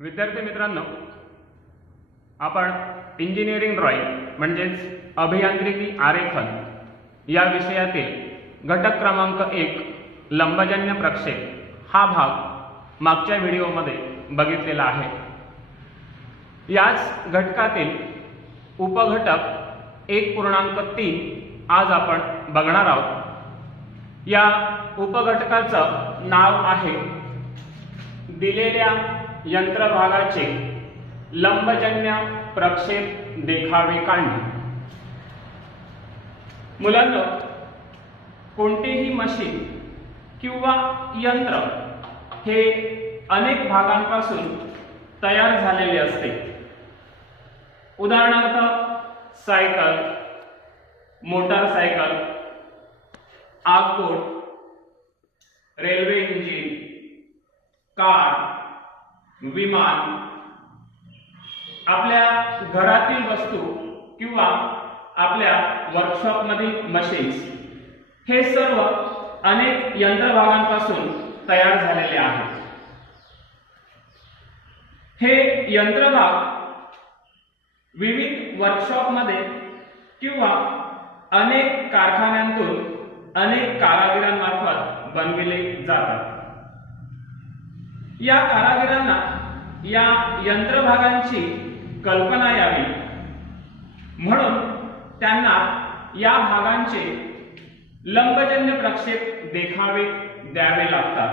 विद्यार्थी मित्रांनो, आपण इंजिनिअरिंग ड्रॉइंग म्हणजेच अभियांत्रिकी आरेखन या विषयातील घटक क्रमांक 1 लंबजन्य प्रक्षेप हा भाग मागच्या व्हिडिओमध्ये बघितलेला आहे। याच घटकातील उपघटक 1.3 आज आपण बघणार आहोत। या उपघटकाचं नाव आहे दिलेल्या यंत्रभागाचे लंबजन्य प्रक्षेप देखावे काढणे। मुलांनो, कोणतेही मशीन किंवा यंत्र हे अनेक भागांपासून तयार झालेले असते। उदाहरणार्थ सायकल, मोटारसायकल, आगबोट, रेल्वे इंजिन, कार, विमान, आपल्या घरातील वस्तू किंवा आपल्या वर्कशॉपमधील मशीन्स हे सर्व अनेक यंत्रभागांपासून तयार झालेले आहेत। हे यंत्रभाग विविध वर्कशॉपमध्ये किंवा अनेक कारखान्यांतून अनेक कारागिरांमार्फत बनविले जातात। या कारागिरांना या यंत्रभागांची कल्पना यावी म्हणून त्यांना या भागांचे लंबजन्य प्रक्षेप देखावे द्यावे लागतात।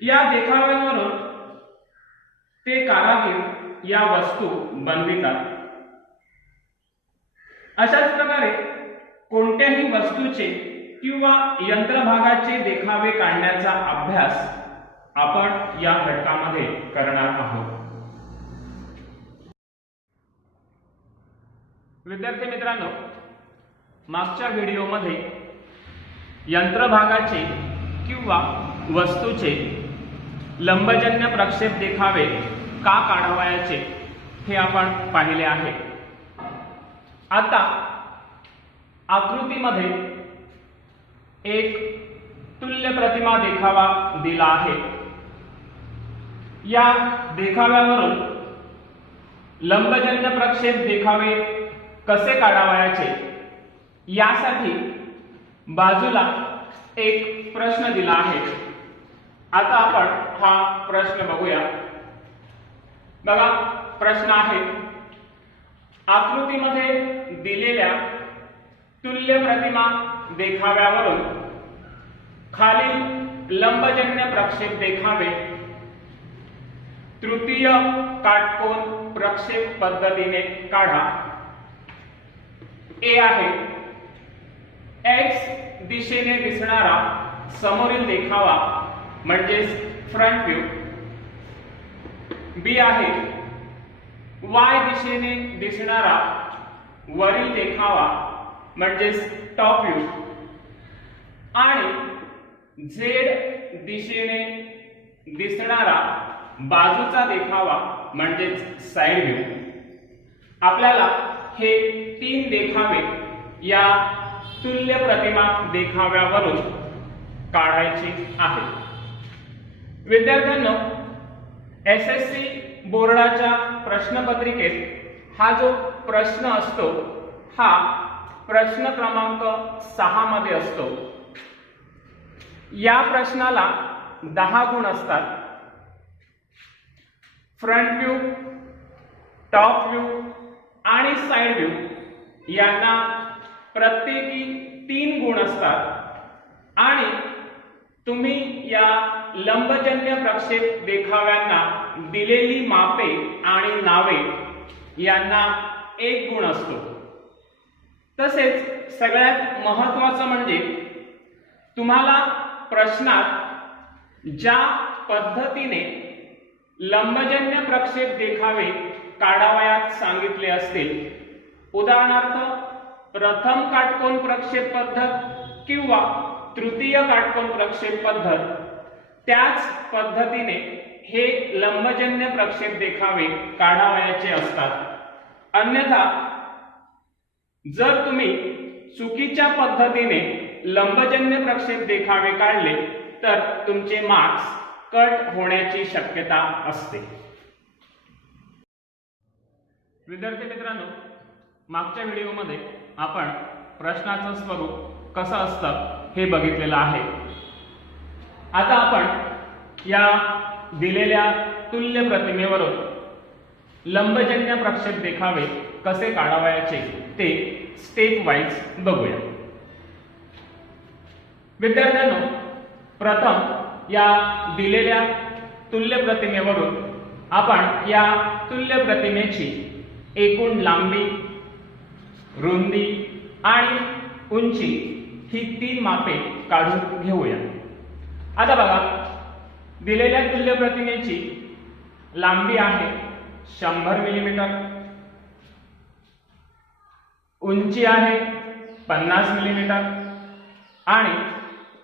या देखाव्यांवरून ते कारागीर या वस्तू बनवितात। अशाच प्रकारे कोणत्याही वस्तूचे किंवा यंत्रभागाचे देखावे काढण्याचा अभ्यास आपण या घटकामध्ये करणार आहोत। विद्यार्थी मित्रांनो, मागच्या व्हिडिओमध्ये यंत्रभागाचे किंवा वस्तूचे लंबजन्य प्रक्षेप देखावे का काढावयाचे हे आपण पाहिले आहे। आता आकृतीमध्ये एक तुल्य प्रतिमा देखावा दिला आहे। या देखाव्यावरून लंबजन्य प्रक्षेप देखावे कसे काढावयाचे यासाठी बाजूला एक प्रश्न दिला आहे। आता आपण हा प्रश्न बघूया। बघा, प्रश्न आहे आकृतीमध्ये दिलेल्या तुल्य प्रतिमा देखाव्यावरून खालील लंबजन्य प्रक्षेप देखावे तृतीय काटकोन प्रक्षेप पद्धतीने काढा। ए आहे एक्स दिशेने दिसणारा समोरील देखावा म्हणजेच फ्रंट व्ह्यू। बी आहे वाय दिशेने दिसणारा वरील देखावा म्हणजेच टॉप व्ह्यू आणि झेड दिशेने दिसणारा बाजूचा देखावा म्हणजेच साइड व्ह्यू। आपल्याला हे तीन देखावे या तुल्य प्रतिमा देखाव्यावरून काढायचे आहेत। विद्यार्थ्यांनो, एसएससी बोर्डाच्या प्रश्नपत्रिकेत हा जो प्रश्न असतो हा प्रश्न क्रमांक 6 मध्ये असतो। या प्रश्नाला 10 गुण असतात। फ्रंट व्ह्यू, टॉप व्ह्यू आणि साइड व्ह्यू यांना प्रत्येकी 3 गुण असतात आणि तुम्ही या लंबजन्य प्रक्षेप देखाव्यांना दिलेली मापे आणि नावे यांना 1 गुण असतो। तसेच सगळ्यात महत्त्वाचं म्हणजे तुम्हाला प्रश्नात ज्या पद्धतीने लंबजन्य प्रक्षेप देखावे काढावयास सांगितले असतील, उदाहरणार्थ प्रथम काटकोन प्रक्षेप पद्धत किंवा तृतीय काटकोन प्रक्षेप पद्धत, त्याच पद्धतीने हे लंबजन्य प्रक्षेप देखावे काढावयाचे असतात। अन्यथा जर तुम्ही चुकीच्या पद्धतीने लंबजन्य प्रक्षेप देखावे काढले तर तुमचे मार्क्स कट होण्याची शक्यता असते. विद्यार्थी मित्रांनो, मागच्या व्हिडिओमध्ये आपण प्रश्नाचं स्वरूप कसं असतं हे बघितलेलं आहे. आता आपण या दिलेल्या तुल्य प्रतिमेवरून लंबजन्य प्रक्षेप देखावे कसे काढावयाचे ते स्टेप वाईज बघूया. विद्यार्थ्यांनो, प्रथम या दिलेल्या तुल्य प्रतिमेवरून आपण या तुल्य प्रतिमेची एकूण लांबी, रुंदी आणि उंची ही 3 मापे काढून घेऊया. आता बघा, दिलेल्या तुल्य प्रतिमेची लांबी आहे 100 मिलीमीटर, उंची आहे 50 मिलीमीटर आणि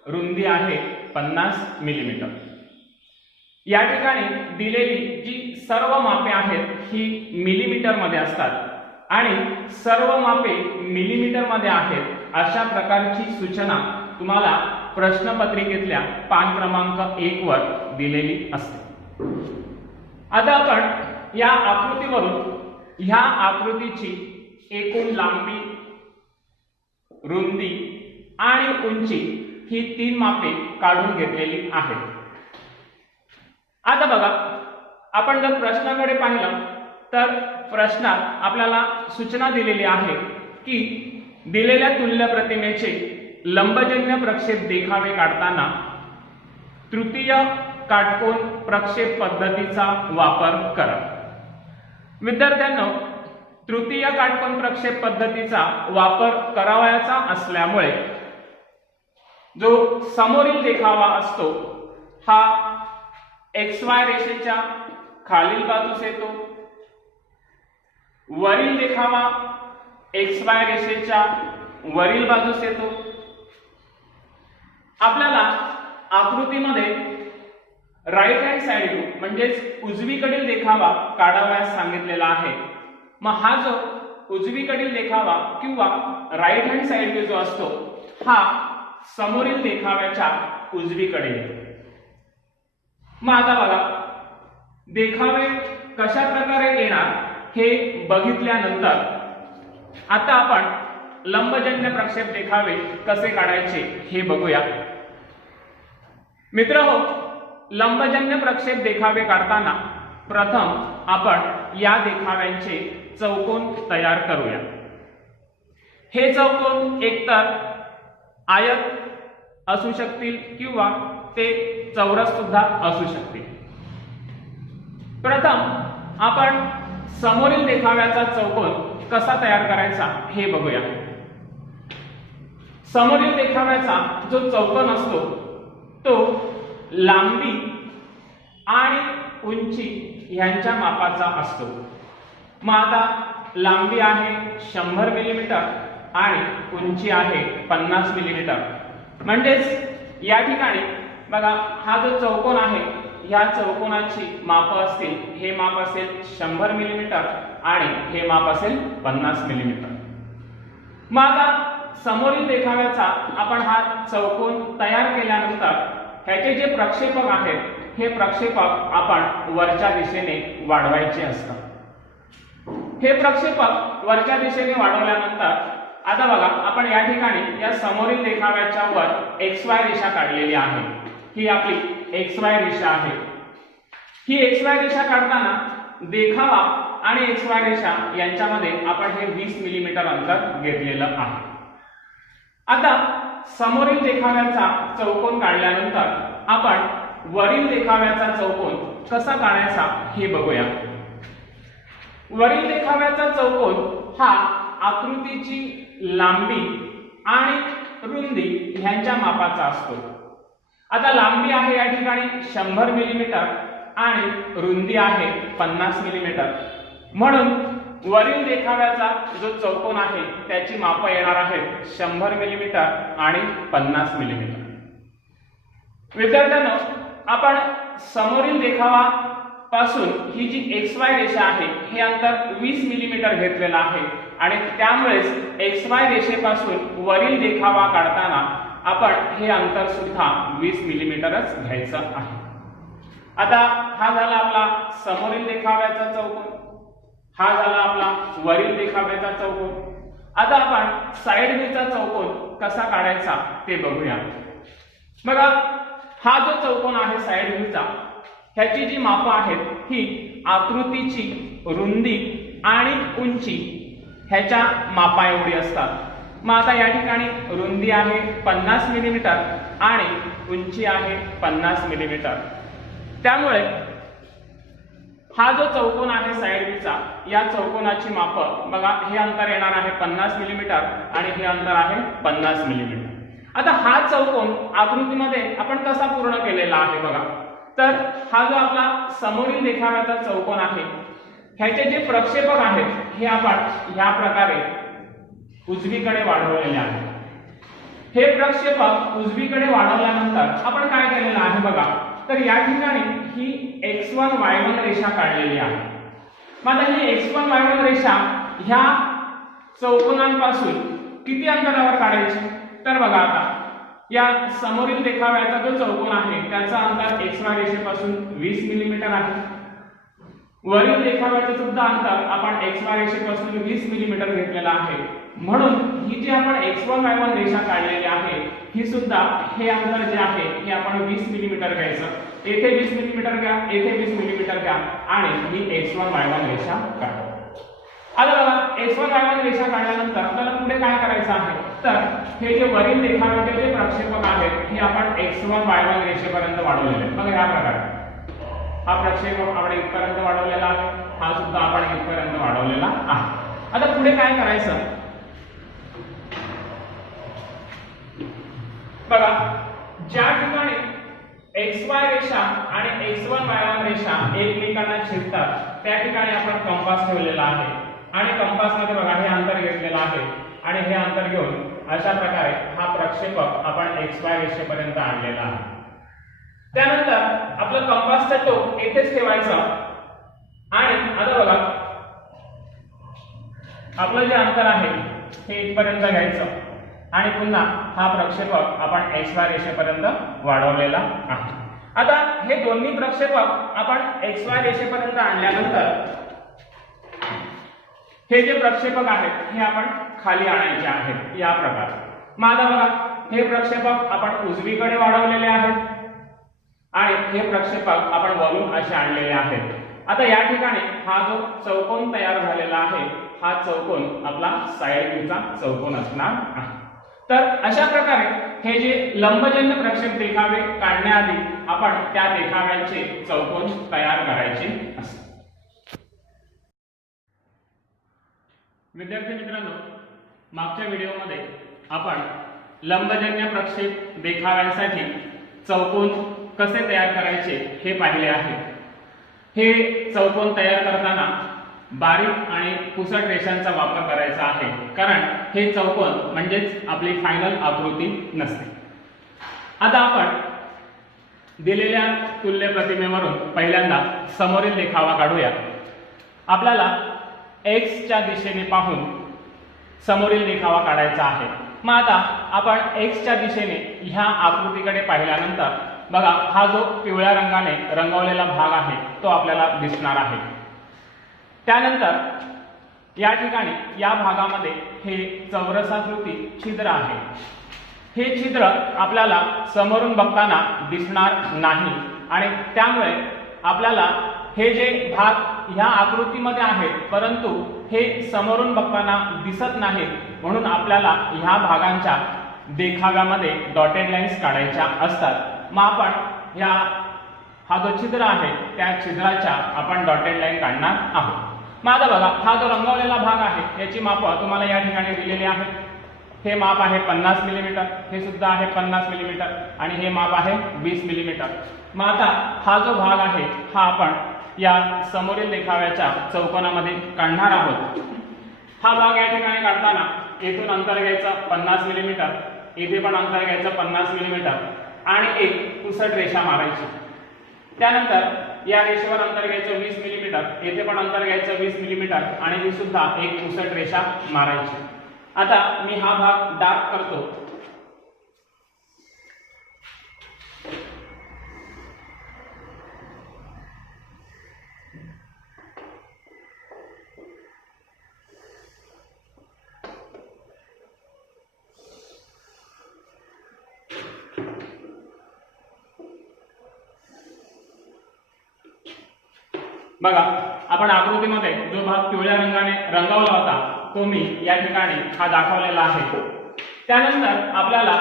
रुंदी आहे 50 मिलीमीटर. या ठिकाणी दिलेली जी सर्व मापे आहेत ही मिलीमीटर मध्ये असतात आणि सर्व मापे मिलीमीटर मध्ये आहेत अशा प्रकारची सूचना तुम्हाला प्रश्नपत्रिकेतल्या पान क्रमांक 1 वर दिलेली असते. आता आपण या आकृतीवरून ह्या आकृतीची एकूण लांबी, रुंदी आणि उंची ही 3 मापे काढून घेतलेली आहेत. आता बघा, आपण जर प्रश्नाकडे पाहिलं तर प्रश्नात आपल्याला सूचना दिलेली आहे की दिलेल्या तुल्य प्रतिमेचे लंबजन्य प्रक्षेप देखावे काढताना तृतीय काटकोन प्रक्षेप पद्धतीचा वापर करा. विद्यार्थ्यांनो, तृतीय काटकोन प्रक्षेप पद्धतीचा वापर करावयाचा असल्यामुळे जो समोरील देखावा असतो हा XY रेषेच्या खालील बाजूस येतो, वरील देखावा XY रेषेच्या वरील बाजूस येतो. आपल्याला आकृतीमध्ये राईट हँड साइड व्ह्यू म्हणजेच उजवीकडील देखावा काढावयास सांगितलेला आहे. मग हा जो उजवीकडील देखावा किंवा राईट हँड साइड व्ह्यू जो असतो हा समोरील देखाव्याच्या उजवीकडे येतो. मग आता बघा, देखावे कशा प्रकारे येणार हे बघितल्यानंतर आता आपण लंबजन्य प्रक्षेप देखावे कसे काढायचे हे बघूया. मित्रहो, लंबजन्य प्रक्षेप देखावे काढताना प्रथम आपण या देखाव्यांचे चौकोन तयार करूया. हे चौकोन एकतर आयत असू शकतील किंवा ते चौरस सुद्धा असू शकतील. प्रथम आपण समोरील देखाव्याचा चौकोन कसा तयार करायचा हे बघूया. समोरील देखाव्याचा जो चौकोन असतो तो लांबी आणि उंची यांच्या मापाचा असतो. मग आता लांबी आहे 100 मिलीमीटर आणि उंची आहे 50 मिलीमीटर. म्हणजेच या ठिकाणी बघा, हा जो चौकोन आहे ह्या चौकोनाची माप असतील, हे माप असेल 100 मिलीमीटर आणि हे माप असेल 50 मिलीमीटर. मग आता समोरील देखाव्याचा आपण हा चौकोन तयार केल्यानंतर ह्याचे जे प्रक्षेपक आहेत हे प्रक्षेपक आपण वरच्या दिशेने वाढवायचे असतात. हे प्रक्षेपक वरच्या दिशेने वाढवल्यानंतर आता बघा, आपण या ठिकाणी या समोरील देखाव्याच्या वर XY रेषा काढलेली आहे. ही आपली XY रेषा आहे. ही XY रेषा काढताना देखावा आणि XY रेषा यांच्यामध्ये आपण हे 20 मिलीमीटर अंतर घेतलेलं आहे. आता समोरील देखाव्याचा चौकोन काढल्यानंतर आपण वरील देखाव्याचा चौकोन कसा काढायचा हे बघूया. वरील देखाव्याचा चौकोन हा आकृतीची लांबी आणि रुंदी ह्यांच्या मापाचा असतो. आता लांबी आहे या ठिकाणी 100 मिलीमीटर आणि रुंदी आहे 50 मिलीमीटर. म्हणून वरील देखाव्याचा जो चौकोन आहे त्याची माप येणार आहेत 100 मिलीमीटर आणि 50 मिलीमीटर. विद्यार्थ्यांनो, आपण समोरील देखावा पासून ही जी XY रेषा आहे हे अंतर 20 मिलीमीटर घेतलेलं आहे आणि त्यामुळेच XY रेषेपासून वरील देखावा काढताना आपण हे अंतर सुद्धा 20 मिलीमीटरच घ्यायचं आहे. आता हा झाला आपला समोरील देखाव्याचा चौकोन, हा झाला आपला वरील देखाव्याचा चौकोन. आता आपण साइड व्ह्यूचा चौकोन कसा काढायचा ते बघूया. बघा, हा जो चौकोन आहे साइड व्ह्यूचा, ह्याची जी मापं आहेत ही आकृतीची रुंदी आणि उंची ह्याच्या मापा एवढी असतात. मग आता या ठिकाणी रुंदी आहे 50 मिलीमीटर आणि उंची आहे 50 मिलीमीटर. त्यामुळे हा जो चौकोन आहे साइड व्ह्यूचा, या चौकोनाची मापं बघा, हे अंतर येणार आहे 50 मिलीमीटर आणि हे अंतर आहे 50 मिलीमीटर. आता हा चौकोन आकृतीमध्ये आपण कसा पूर्ण केलेला आहे बघा. तर हा जो आपला समोरील देखाव्याचा चौकोन आहे, ह्याचे जे प्रक्षेपक आहेत हे आपण या प्रकारे उजवीकडे वाढवलेले आहे. हे प्रक्षेपक उजवीकडे वाढवल्यानंतर आपण काय केलेलं आहे बघा, तर या ठिकाणी ही x1 y1 रेषा काढलेली आहे. मग आता ही x1 y1 रेषा ह्या चौकोनांपासून किती अंतरावर काढायची, तर बघा आता या समोरील देखाव्याचा जो चौकोन आहे त्याचा अंतर XY रेषेपासून 20 मिलीमीटर आहे. वरील देखाव्याचे सुद्धा अंतर आपण XY रेषेपासून 20 मिलीमीटर घेतलेला आहे. म्हणून ही जी आपण x1 y1 रेषा काढलेली आहे ही सुद्धा हे अंतर जे आहे हे आपण 20 मिलीमीटर घ्यायचं. येथे 20 मिलीमीटर घ्या, येथे 20 मिलीमीटर घ्या आणि ही x1 y1 रेषा काढा. आता बघा, x1 y1 रेषा काढल्यानंतर आपल्याला पुढे काय करायचं आहे, तर हे जे वरील देखाव्याचे जे प्रक्षेपक आहेत हे आपण x1 y1 रेषेपर्यंत वाढवलेले आहेत. बघा या प्रकारे हा प्रक्षेपक आपण इथपर्यंत वाढवलेला आहे, हा सुद्धा आपण इथपर्यंत वाढवलेला आहे. आता पुढे काय करायचं बघा, ज्या ठिकाणी XY रेषा आणि x1 y1 रेषा एकमेकांना छेदतात त्या ठिकाणी आपण कंपास ठेवलेला आहे आणि कंपास मध्ये बघा हे अंतर घेतलेलं आहे आणि हे अंतर घेऊन अशा प्रकारे हा प्रक्षेपक आपण XY रेषेपर्यंत आणलेला आहे. त्यानंतर आपलं कंपासचं टोक येथेच ठेवायचं आणि आता बघा आपलं जे अंतर आहे हे इथपर्यंत घ्यायचं आणि पुन्हा हा प्रक्षेपक आपण XY रेषेपर्यंत वाढवलेला आहे. आता हे दोन्ही प्रक्षेपक आपण XY रेषेपर्यंत आणल्यानंतर हे जे प्रक्षेपक आहेत हे आपण खाली आणायचे आहेत या प्रकारे. मग आता बघा, हे प्रक्षेपक आपण उजवीकडे वाढवलेले आहेत आणि हे प्रक्षेपक आपण वरून असे आणलेले आहेत. आता या ठिकाणी हा जो चौकोन तयार झालेला आहे हा चौकोन आपला साइड व्ह्यूचा चौकोन असणार आहे. तर अशा प्रकारे हे जे लंबजन्य प्रक्षेप देखावे काढण्याआधी आपण त्या देखाव्यांचे चौकोन तयार करायचे असतात. विद्यार्थी मित्रांनो, मागच्या व्हिडिओमध्ये आपण लंबजन्य प्रक्षेप देखाव्यांसाठी चौकोन कसे तयार करायचे हे पाहिले आहे. हे चौकोन तयार करताना बारीक आणि पुसट रेषांचा वापर करायचा आहे, कारण हे चौकोन म्हणजेच आपली फायनल आकृती नसते. आता आपण दिलेल्या तुल्य प्रतिमेवरून पहिल्यांदा समोरील देखावा काढूया. आपल्याला x च्या दिशेने पाहून समोरील देखावा काढायचा आहे. मग आता आपण x च्या दिशेने ह्या आकृतीकडे पाहिल्यानंतर बघा हा जो पिवळ्या रंगाने रंगवलेला भाग आहे तो आपल्याला दिसणार आहे. त्यानंतर या ठिकाणी या भागामध्ये हे चौरसाकृती छिद्र आहे. हे छिद्र आपल्याला समोरून बघताना दिसणार नाही आणि त्यामुळे आपल्याला हे जे भाग ह्या आकृतीमध्ये आहेत परंतु हे समोरून बघताना दिसत नाहीत, म्हणून आपल्याला ह्या भागांच्या देखाव्यामध्ये डॉटेड लाईन्स काढायच्या असतात. मग आपण हा जो छिद्र आहे त्या छिद्राच्या आपण डॉटेड लाईन काढणार आहोत. मग आता बघा हा जो रंगवलेला भाग आहे याची माप तुम्हाला या ठिकाणी दिलेली आहे. हे माप आहे 50 मिलीमीटर, हे सुद्धा आहे 50 मिलीमीटर आणि हे माप आहे 20 मिलीमीटर. मग आता हा जो भाग आहे हा आपण या समोरील देखाव्याच्या चौकोनामध्ये काढणार आहोत. हा भाग या ठिकाणी काढताना येथून अंतर घ्यायचं 50 मिलीमीटर, इथे पण अंतर घ्यायचं 50 मिलीमीटर आणि एक पुसट रेषा मारायची. त्यानंतर या रेषेवर अंतर घ्यायचं 20 मिलीमीटर, येथे पण अंतर घ्यायचं 20 मिलीमीटर आणि ही सुद्धा एक पुसट रेषा मारायची. आता मी हा भाग डार्क करतो. बघा, आपण आकृतीमध्ये जो भाग पिवळ्या रंगाने रंगवला होता तो मी या ठिकाणी हा दाखवलेला आहे. त्यानंतर आपल्याला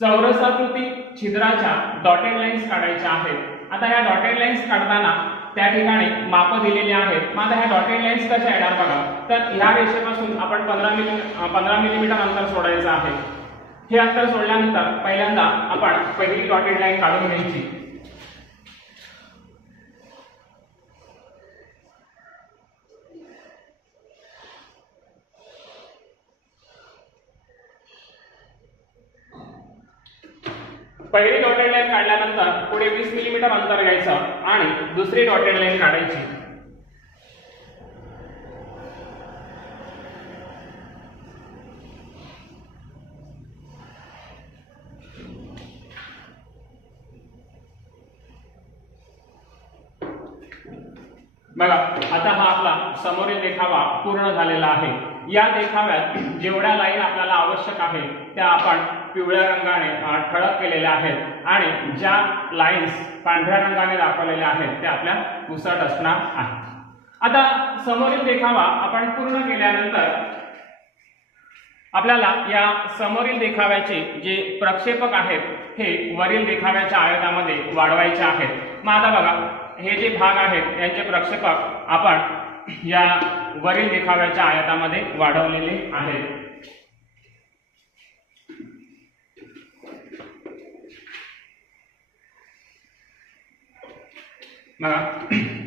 चौरसाकृती छिद्राच्या डॉटेड लाईन्स काढायच्या आहेत. आता या डॉटेड लाईन्स काढताना त्या ठिकाणी माप दिलेली आहेत. मग आता ह्या डॉटेड लाईन्स कशा येणार बघा, तर ह्या रेषेपासून आपण 15 मिलीमीटर अंतर सोडायचं आहे. हे अंतर सोडल्यानंतर पहिल्यांदा आपण पहिली डॉटेड लाईन काढून घ्यायची. पहिली डॉटेड लाईन काढल्यानंतर पुढे 20 मिलीमीटर अंतर घ्यायचं आणि दुसरी डॉटेड लाईन काढायची. बघा, आता हा आपला समोरील देखावा पूर्ण झालेला आहे. या देखाव्यात जेवढ्या लाईन आपल्याला आवश्यक आहे त्या आपण पिवळ्या रंगाने ठळक केलेल्या आहेत आणि ज्या लाईन्स पांढऱ्या रंगाने दाखवलेल्या आहेत त्या आपल्या पुसट असणार आहेत. आता समोरील देखावा आपण पूर्ण केल्यानंतर आपल्याला या समोरील देखाव्याचे जे प्रक्षेपक आहेत हे वरील देखाव्याच्या आयतामध्ये वाढवायचे आहेत. मग आता बघा, हे जे भाग आहेत यांचे प्रक्षेपक आपण या वरील देखाव्याच्या आयतामध्ये वाढवलेले आहेत. बघा,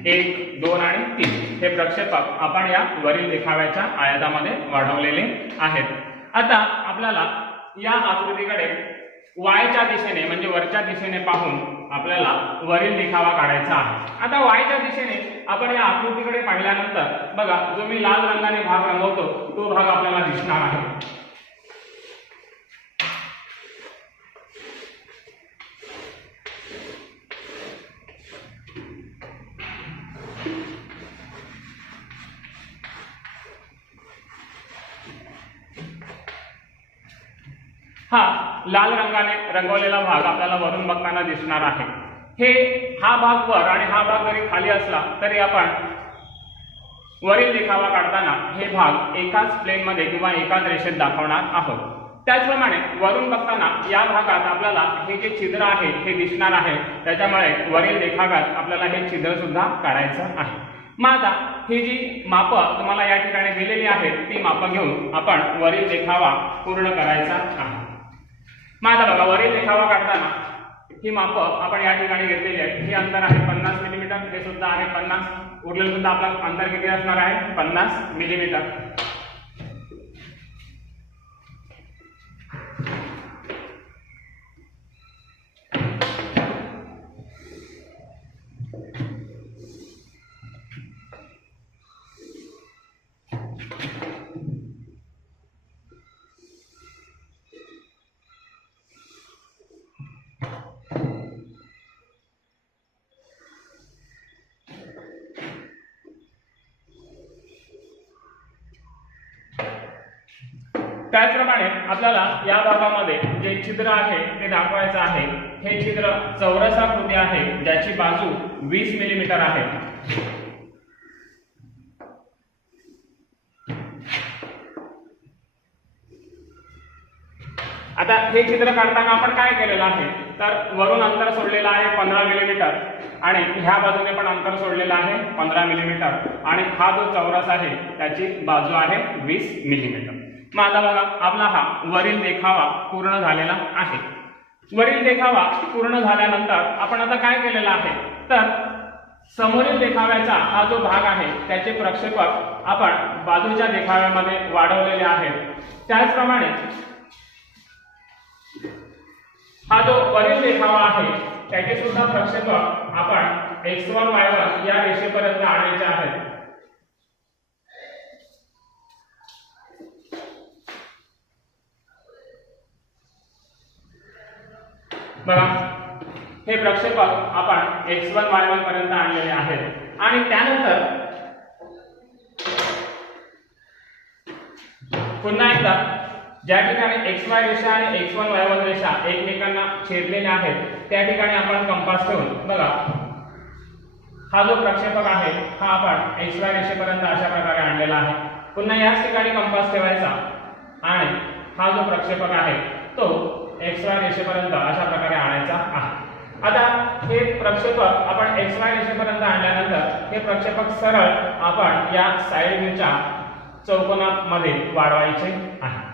1, 2 आणि 3 हे प्रक्षेपक आपण या वरील देखाव्याच्या आयतामध्ये वाढवलेले आहेत. आता आपल्याला या आकृतीकडे वायच्या दिशेने म्हणजे वरच्या दिशेने पाहून आपल्याला वरील देखावा काढायचा आहे. आता वायच्या दिशेने आपण या आकृतीकडे पाहिल्यानंतर बघा, जो मी लाल रंगाने भाग रंगवतो तो भाग आपल्याला दिसणार आहे. हा लाल रंगाने रंगवलेला भाग आपल्याला वरून बघताना दिसणार आहे. हा भाग वर आणि हा भाग जरी खाली असला तरी आपण वरील देखावा काढताना हे भाग एकाच प्लेन मध्ये किंवा एकाच रेषेत दाखवणार आहोत. त्याचप्रमाणे वरून बघताना या भागात आपल्याला हे जे छिद्र आहे हे दिसणार आहे. त्याच्यामुळे वरील देखाव्यात आपल्याला हे छिद्र सुद्धा काढायचं आहे. मग आता ही जी माप तुम्हाला या ठिकाणी दिलेली आहेत ती माप घेऊन आपण वरील देखावा पूर्ण करायचा आहे. मग आता बघा, वरील देखावा काढताना ही माप आपण या ठिकाणी घेतलेली आहे. हे अंतर आहे 50 मिलीमीटर, हे सुद्धा आहे 50. उरलेलं सुद्धा आपलं अंतर किती असणार आहे 50 मिलीमीटर. त्याचप्रमाणे आपल्याला या भागामध्ये जे छिद्र आहे ते दाखवायचं आहे. हे छिद्र चौरसाकृती आहे ज्याची बाजू 20 मिलीमीटर आहे. आता हे छिद्र काढताना आपण काय केलेलं आहे तर वरून अंतर सोडलेलं आहे 15 मिलीमीटर आणि ह्या बाजूने पण अंतर सोडलेलं आहे 15 मिलीमीटर आणि हा जो चौरस आहे त्याची बाजू आहे 20 मिलीमीटर. मग आता बघा, आपला हा वरील देखावा पूर्ण झालेला आहे. वरील देखावा पूर्ण झाल्यानंतर आपण आता काय केलेलं आहे तर समोरील देखाव्याचा हा जो भाग आहे त्याचे प्रक्षेपक आपण बाजूच्या देखाव्यामध्ये वाढवलेले आहेत. त्याचप्रमाणे हा जो वरील देखावा आहे त्याचे सुद्धा प्रक्षेपक आपण x1 y1 या रेषेपर्यंत आणायचे आहेत. बघा, हे प्रक्षेपक आपण x1 y1 पर्यंत आणलेले आहेत आणि त्यानंतर पुन्हा एकदा ज्या ठिकाणी xy रेषा आणि x1 y1 रेषा एकमेकांना छेदलेल्या आहेत त्या ठिकाणी आपण कंपास ठेवून बघा हा जो प्रक्षेपक आहे हा आपण XY रेषेपर्यंत अशा प्रकारे आणलेला आहे। पुन्हा याच ठिकाणी कंपास ठेवायचा आणि हा जो प्रक्षेपक आहे तो XY रेषेपर्यंत अशा प्रकारे आणायचा आहे। आता हे प्रक्षेपक आपण XY रेषेपर्यंत आणल्यानंतर हे प्रक्षेपक सरळ आपण या साइड व्ह्यूच्या चौकोनामध्ये वाढवायचे आहे।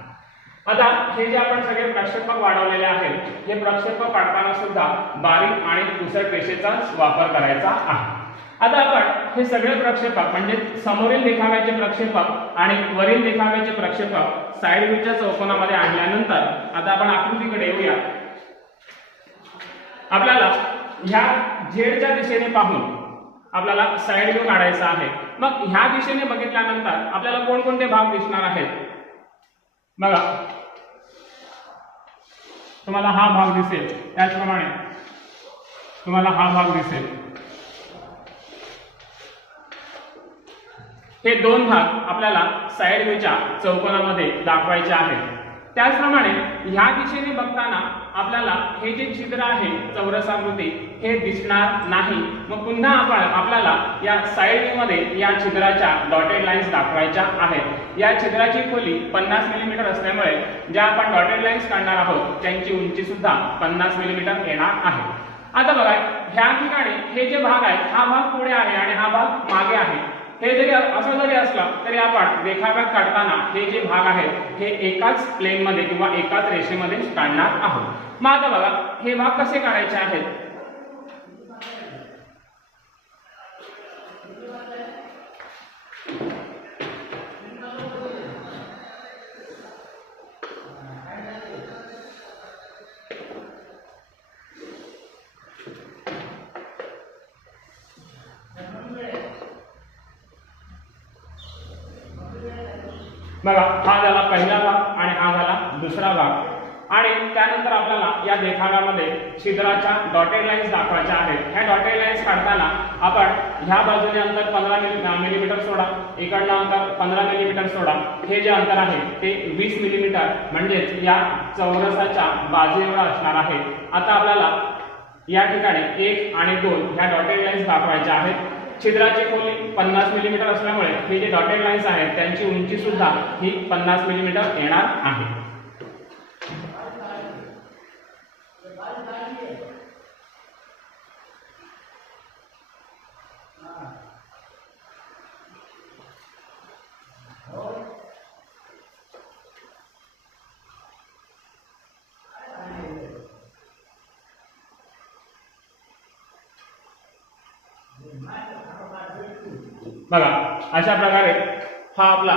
आता हे जे आपण सगळे प्रक्षेपक वाढवलेले आहेत हे प्रक्षेपक काढताना सुद्धा बारीक आणि पुसट रेषेचाच वापर करायचा आहे। आता आपण हे सगळे प्रक्षेपक म्हणजे समोरील देखाव्याचे प्रक्षेपक आणि वरील देखाव्याचे प्रक्षेपक साइड व्ह्यूच्या चौकोनामध्ये आणल्यानंतर आता आपण आकृतीकडे येऊया। आपल्याला ह्या झेडच्या दिशेने पाहून आपल्याला साइड व्ह्यू काढायचा आहे। मग ह्या दिशेने बघितल्यानंतर आपल्याला कोणकोणते भाग दिसणार आहेत बघा, तुम्हाला हा भाग दिसेल, त्याचप्रमाणे तुम्हाला हा भाग दिसेल। हे दोन भाग आपल्याला साइड व्ह्यूच्या चौकोनामध्ये दाखवायचे आहेत। त्याचप्रमाणे ह्या दिशेने बघताना आपल्याला हे जे छिद्र आहे चौरसाकृती हे दिसणार नाही। मग पुन्हा आपल्याला या साइड व्ह्यू मध्ये या छिद्राच्या डॉटेड लाईन्स दाखवायच्या आहेत। या छिद्राची खोली 50 मिमी असल्यामुळे ज्या आपण डॉटेड लाईन्स काढणार आहोत त्यांची उंची सुद्धा 50 मिमी येणार आहे। आता बघा ह्या ठिकाणी हे जे भाग आहे हा भाग पुढे आहे आणि हा भाग मागे आहे। हे जरी असं जरी असलं तरी आपण देखाव्यात काढताना हे जे भाग आहेत हे एकाच प्लेन मध्ये किंवा एकाच रेषेमध्ये काढणार आहोत। मग आता बघा हे भाग कसे काढायचे आहेत। बघा हा झाला पहिला भाग आणि हा झाला दुसरा भाग। आणि त्यानंतर आपल्याला या देखाव्यामध्ये छिद्राच्या डॉटेड लाईन्स दाखवायच्या आहेत। ह्या डॉटेड लाईन्स काढताना आपण ह्या बाजूने अंतर 15 मिमी सोडा, इकडनं अंतर 15 मिमी सोडा, हे जे अंतर आहे ते 20 मिमी म्हणजेच या चौरसाच्या बाजूला असणार आहे। आता आपल्याला या ठिकाणी 1 आणि 2 ह्या डॉटेड लाईन्स दाखवायच्या आहेत। छिद्राची खोली 50 मिमी असल्यामुळे हे जे डॉटेड लाईन्स आहेत त्यांची उंची सुद्धा ही 50 मिमी येणार आहे। बघा अशा प्रकारे हा आपला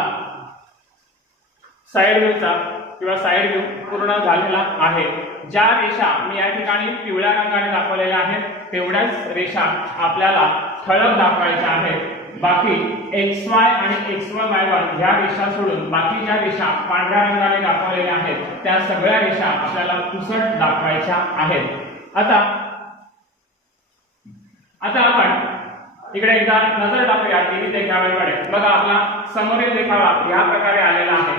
साइड व्ह्यूचा किंवा साइड व्ह्यू पूर्ण झालेला आहे। ज्या रेषा मी या ठिकाणी पिवळ्या रंगाने दाखवलेल्या आहेत तेवढ्याच रेषा आपल्याला ठळक दाखवायच्या आहेत। बाकी XY आणि XY ह्या रेषा सोडून बाकी ज्या रेषा पांढऱ्या रंगाने दाखवलेल्या आहेत त्या सगळ्या रेषा आपल्याला पुसट दाखवायच्या आहेत। आता आपण इकडे एकदा नजर टाकूया तिन्ही देखाव्याकडे। बघा आपला समोरील देखावा या प्रकारे आलेला आहे,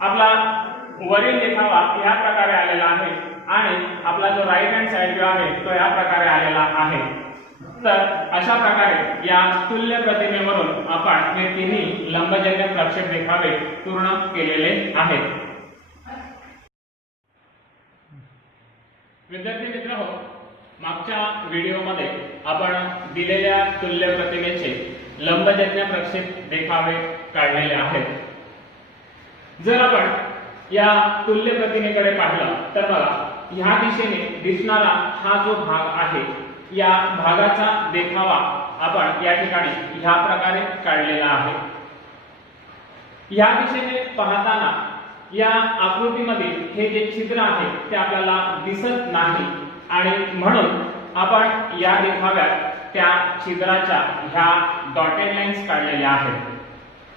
आपला वरील देखावा या प्रकारे आलेला आहे आणि आपला जो राईट हँड साइड व्ह्यू आहे तो या प्रकारे आलेला आहे। तर अशा प्रकारे या तुल्य प्रतिमेवरून आपण हे तिन्ही लंबजन्य प्रक्षेप देखावे पूर्ण केलेले आहेत। विद्यार्थी मित्रहो, मागच्या व्हिडिओमध्ये आपण दिलेल्या तुल्य प्रतिमेचे लंबजन्य प्रक्षेप देखावे काढलेले आहेत। जर आपण या तुल्य प्रतिमेकडे पाहिलं तर बघा ह्या दिशेने दिसणारा हा जो भाग आहे या भागाचा देखावा आपण या ठिकाणी ह्या प्रकारे काढलेला आहे। या दिशेने पाहताना या आकृतीमध्ये हे जे छिद्र आहे ते आपल्याला दिसत नाही आणि म्हणून आपण या देखाव्यात त्या छिद्राच्या ह्या डॉटेड लाईन्स काढलेल्या आहेत।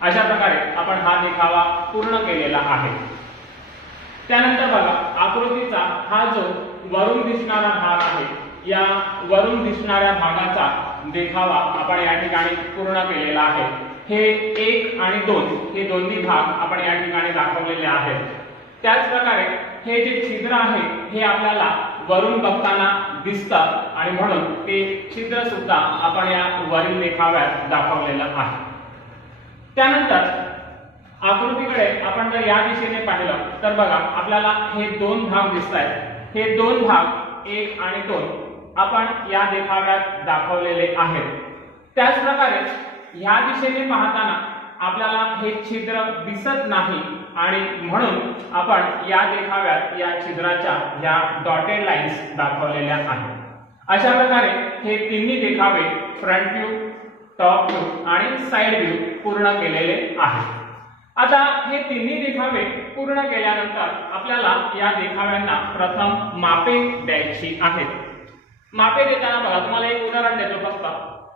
अशा प्रकारे आपण हा देखावा पूर्ण केलेला आहे। त्यानंतर बघा आकृतीचा हा जो वरून दिसणारा भाग आहे या वरून दिसणाऱ्या भागाचा देखावा आपण या ठिकाणी पूर्ण केलेला आहे। हे 1 आणि 2 हे दोन्ही भाग आपण या ठिकाणी दाखवलेले आहेत। त्याच प्रकारे हे जे छिद्र आहे हे आपल्याला वरून बघताना दिसतात आणि म्हणून ते छिद्र सुद्धा आपण या वरील देखाव्यात दाखवलेलं आहे. त्यानंतर आकृतीकडे आपण जर या दिशेने पाहिलं तर बघा आपल्याला हे दोन भाग दिसतायत. हे दोन भाग 1 आणि 2 आपण या देखाव्यात दाखवलेले आहेत. त्याच प्रकारे ह्या दिशेने पाहताना आपल्याला हे छिद्र दिसत नाही आणि म्हणून आपण या देखाव्यात या छिद्राच्या या डॉटेड लाईन्स दाखवलेल्या आहेत. अशा प्रकारे हे तिन्ही देखावे फ्रंट व्ह्यू, टॉप व्ह्यू आणि साइड व्ह्यू पूर्ण केलेले आहेत. आता हे तिन्ही देखावे पूर्ण केल्यानंतर आपल्याला या देखाव्यांना प्रथम मापे द्यायची आहेत. मापे देताना बघा तुम्हाला एक उदाहरण देतो फक्त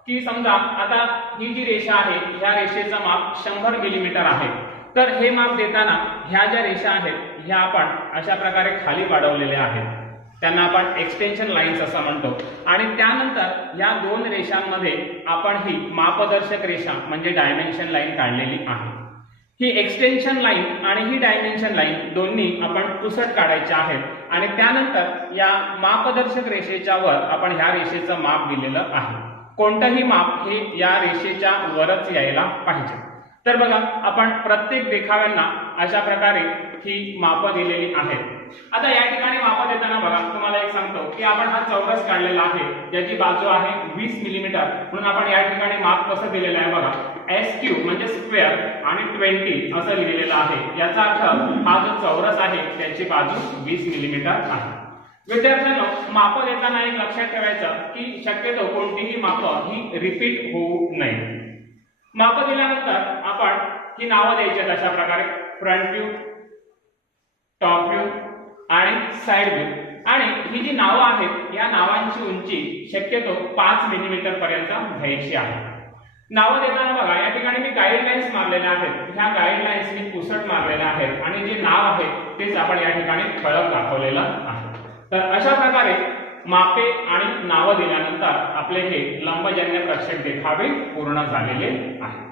की समजा आता ही जी रेषा आहे ह्या रेषेचं माप 100 मिलीमीटर आहे. तर हे माप देताना ह्या ज्या रेषा आहेत ह्या आपण अशा प्रकारे खाली वाढवलेल्या आहेत. त्यांना आपण एक्सटेन्शन लाईन्स असं म्हणतो. आणि त्यानंतर या दोन रेषांमध्ये आपण ही मापदर्शक रेषा म्हणजे डायमेन्शन लाईन काढलेली आहे. ही एक्सटेन्शन लाईन आणि ही डायमेन्शन लाईन दोन्ही आपण पुसट काढायच्या आहेत आणि त्यानंतर या मापदर्शक रेषेच्या वर आपण ह्या रेषेचं माप दिलेलं आहे. कोणतंही माप हे या रेषेच्या वरच यायला पाहिजे. तर बघा आपण प्रत्येक देखाव्यांना अशा प्रकारे ही मापं दिलेली आहेत. आता या ठिकाणी मापं देताना बघा तुम्हाला एक सांगतो की आपण हा चौरस काढलेला आहे ज्याची बाजू आहे 20 मिलीमीटर. म्हणून आपण या ठिकाणी माप कसं दिलेलं आहे बघा SQ म्हणजे स्क्वेअर आणि 20 असं लिहिलेलं आहे. याचा अर्थ हा जो चौरस आहे त्याची बाजू 20 मिलीमीटर आहे. विद्यार्थ्यांनो मापं देताना एक लक्षात ठेवायचं की शक्यतो कोणतीही मापं ही रिपीट होऊ नये. मापं दिल्यानंतर आपण ही नावं द्यायची आहेत अशा प्रकारे फ्रंट व्ह्यू, टॉप व्ह्यू आणि साइड व्ह्यू. आणि ही जी नावं आहेत या नावांची उंची शक्यतो 5 मिलीमीटर पर्यंत घ्यायची आहे. नावं देताना बघा या ठिकाणी मी गाईडलाईन्स मारलेल्या आहेत. ह्या गाईडलाईन्स मी पुसट मारलेल्या आहेत आणि जे नाव आहे तेच आपण या ठिकाणी ठळक दाखवलेलं आहे. तर अशा प्रकारे मापे आणि नावं दिल्यानंतर आपले हे लंबजन्य प्रक्षेप देखावे पूर्ण झालेले आहेत.